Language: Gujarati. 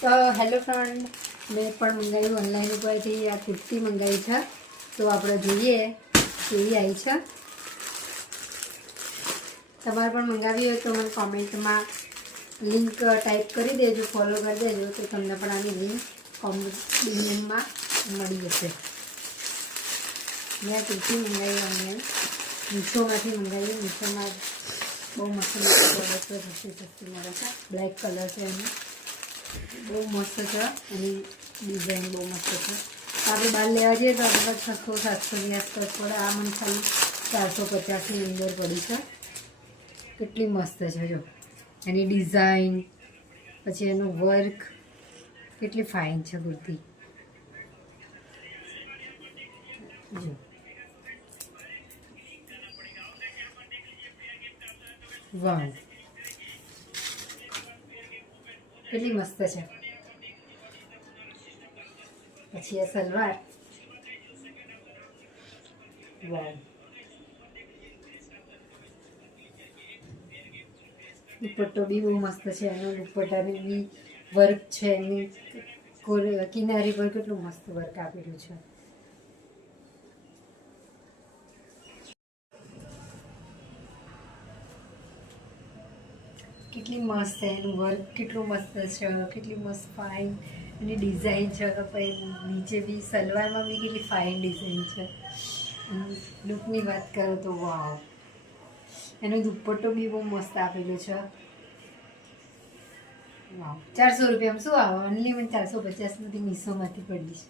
તો હેલો ફ્રેન્ડ, મેં પણ મંગાવ્યું ઓનલાઈન ઉપરથી આ કુર્તી મંગાવી છે. તો આપણે જોઈએ કેવી આવી છે. તમારે પણ મંગાવી હોય તો મને કોમેન્ટમાં લિંક ટાઈપ કરી દેજો, ફોલો કરી દેજો, તો તમને પણ આની લિંક કોમેન્ટમાં મળી જશે. મેં આ કુર્તી મંગાવી ઓનલાઈન મીશોમાંથી મંગાવી. મીશોમાં બહુ મસ્ત પ્રોડક્ટ સસ્તી મળે છે. બ્લેક કલર છે એનું, બહુ મસ્ત છે. એની ડિઝાઇન બહુ મસ્ત છે. આપણે બહાર લેવા જઈએ તો આપણે 600-700ની આસપાસ પડે. આ મને ખાલી 450ની અંદર પડી છે. કેટલી મસ્ત છે જો એની ડિઝાઇન, પછી એનું વર્ક, કેટલી ફાઇન છે કુર્તી. જો વાવ, કેટલી મસ્ત છે. પછી આ સલવાર, વાવ. દુપટ્ટો બી બહુ મસ્ત છે. એનો દુપટ્ટાની બી વર્ક છે. એની કિનારી પર કેટલું મસ્ત વર્ક આપેલું છે. કેટલી મસ્ત છે. એનું વર્ક કેટલું મસ્ત છે. કેટલી મસ્ત ફાઇન એની ડિઝાઇન છે. તો પછી નીચે બી સલવારમાં બી કેટલી ફાઇન ડિઝાઇન છે. લુકની વાત કરો તો વાવ. એનો દુપટ્ટો બી બહુ મસ્ત આપેલો છે. વાવ, 400 રૂપિયામાં શું આવે? ઓનલી મને 450 મીશોમાંથી પડી છે.